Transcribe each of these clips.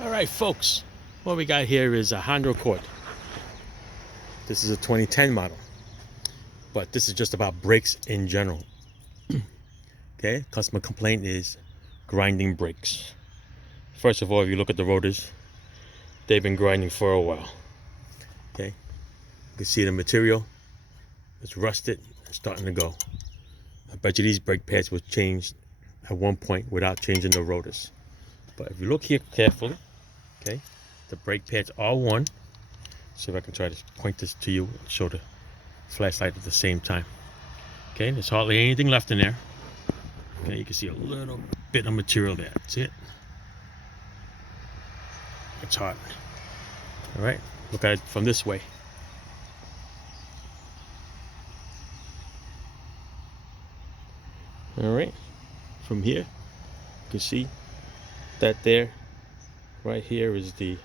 All right, folks, what we got here is a Honda Accord. This is a 2010 model, but this is just about brakes in general. Okay, customer complaint is grinding brakes. First of all, if you look at the rotors, they've been grinding for a while. Okay, you can see the material, it's rusted, it's starting to go. I bet you these brake pads were changed at one point without changing the rotors. But if you look here carefully, okay, the brake pads are one. See if I can try to point this to you and show the flashlight at the same time. Okay, there's hardly anything left in there. Okay, you can see a little bit of material there. See it? It's hot. All right, look at it from this way. All right, from here, you can see that there, right here is the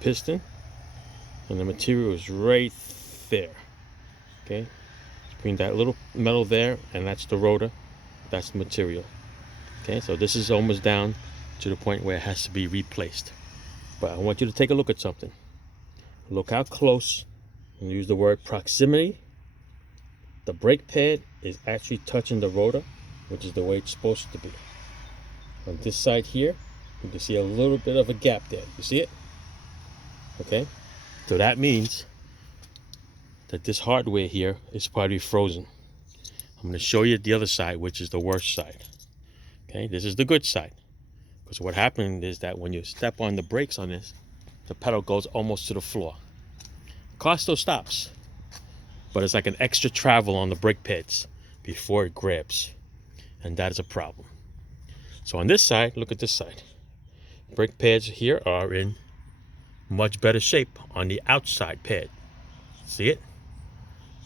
piston, and the material is right there. Okay, between that little metal there and that's the rotor, that's the material. Okay, so this is almost down to the point where it has to be replaced. But I want you to take a look at something. Look how close, and use the word proximity. The brake pad is actually touching the rotor, which is the way it's supposed to be. On this side here, you can see a little bit of a gap there. You see it? Okay, so that means that this hardware here is probably frozen. I'm going to show you the other side, which is the worst side. Okay, this is the good side. Because what happened is that when you step on the brakes on this, the pedal goes almost to the floor. Car still stops, but it's like an extra travel on the brake pads before it grabs. And that is a problem. So on this side, look at this side. Brake pads here are in much better shape on the outside pad. See it?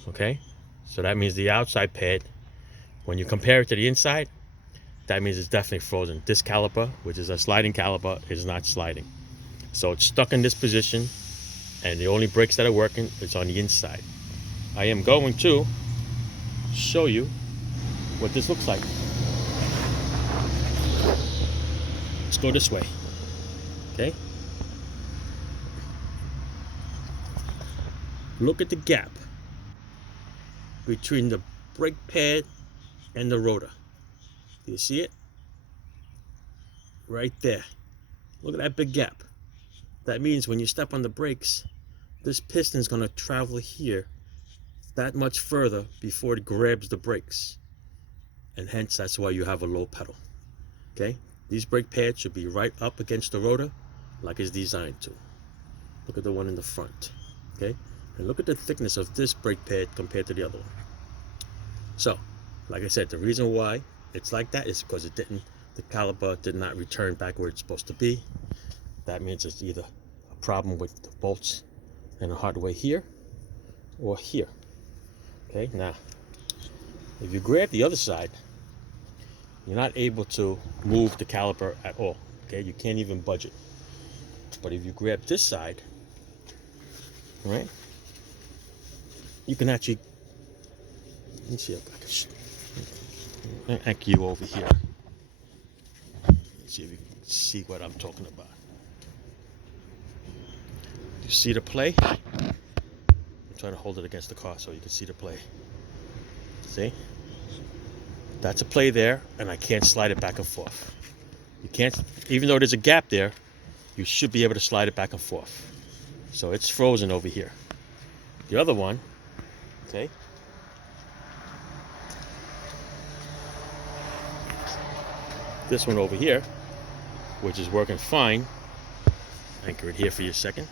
Okay, so that means the outside pad, when you compare it to the inside, that means it's definitely frozen. This caliper, which is a sliding caliper, is not sliding. So it's stuck in this position, and the only brakes that are working is on the inside. I am going to show you what this looks like. Let's go this way. Okay? Look at the gap between the brake pad and the rotor. Do you see it? Right there. Look at that big gap. That means when you step on the brakes, this piston is going to travel here that much further before it grabs the brakes. And hence, that's why you have a low pedal. Okay? These brake pads should be right up against the rotor like it's designed to. Look at the one in the front. Okay? And look at the thickness of this brake pad compared to the other one. So, like I said, the reason why it's like that is because the caliper did not return back where it's supposed to be. That means it's either a problem with the bolts and the hardware here or here. Okay, now if you grab the other side, you're not able to move the caliper at all. Okay, you can't even budge it. But if you grab this side, right, you can actually, let me see if I can anchor you over here. Let's see if you can see what I'm talking about. You see the play? I'm trying to hold it against the car so you can see the play. See? That's a play there, and I can't slide it back and forth. You can't, even though there's a gap there, you should be able to slide it back and forth. So it's frozen over here. The other one, okay? This one over here, which is working fine. Anchor it here for you a second.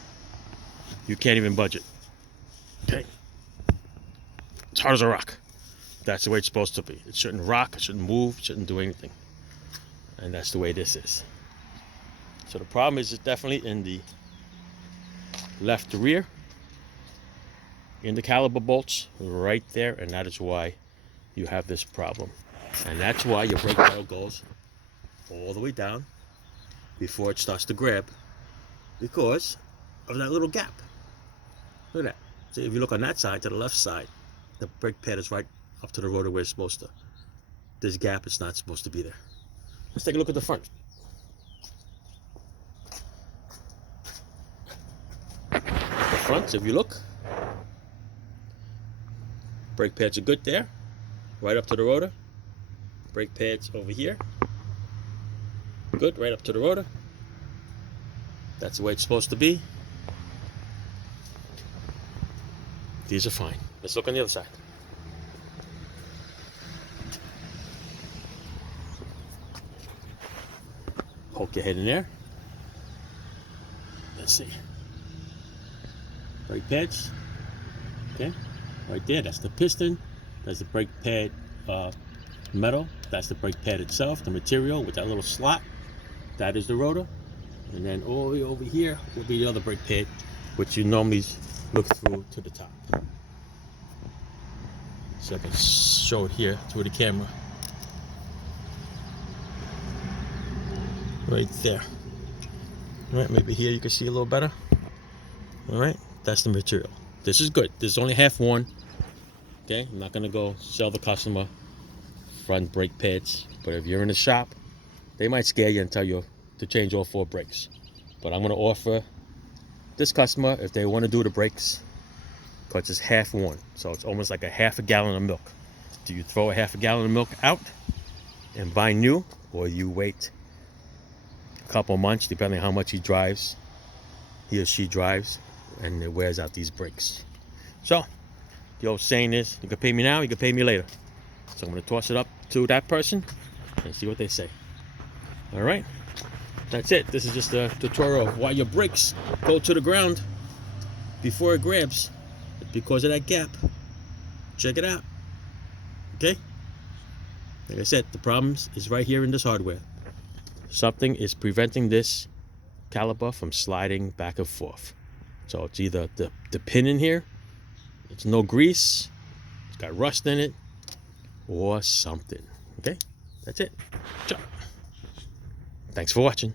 You can't even budge it. Okay? It's hard as a rock. That's the way it's supposed to be. It shouldn't rock, it shouldn't move, it shouldn't do anything. And that's the way this is. So the problem is it's definitely in the left rear, in the caliper bolts, right there, and that is why you have this problem. And that's why your brake pedal goes all the way down before it starts to grab, because of that little gap. Look at that. So if you look on that side, to the left side, the brake pad is right up to the rotor where it's supposed to. This gap is not supposed to be there. Let's take a look at the front. front. So if you look, brake pads are good there, right up to the rotor. Brake pads over here, good, right up to the rotor. That's the way it's supposed to be. These are fine. Let's look on the other side. Poke your head in there. Let's see. Brake pads. Okay, right there. That's the piston. That's the brake pad metal. That's the brake pad itself, the material with that little slot. That is the rotor. And then all the way over here will be the other brake pad, which you normally look through to the top. So I can show it here through the camera. Right there. All right, maybe here you can see a little better. All right, that's the material. This is good. This is only half worn. Okay, I'm not gonna go sell the customer front brake pads, but if you're in the shop, they might scare you and tell you to change all 4 brakes. But I'm gonna offer this customer, if they want to do the brakes, because it's half worn, so it's almost like a half a gallon of milk. Do you throw a half a gallon of milk out and buy new, or you wait a couple months, depending on how much he or she drives, and it wears out these brakes? So the old saying is, you can pay me now, you can pay me later. So I'm going to toss it up to that person and see what they say. All right, that's it. This is just a tutorial of why your brakes go to the ground before it grabs. It's because of that gap. Check it out. Okay? Like I said, the problem is right here in this hardware. Something is preventing this caliper from sliding back and forth. So it's either the pin in here, it's no grease, it's got rust in it, or something. Okay? That's it. Ciao. Thanks for watching.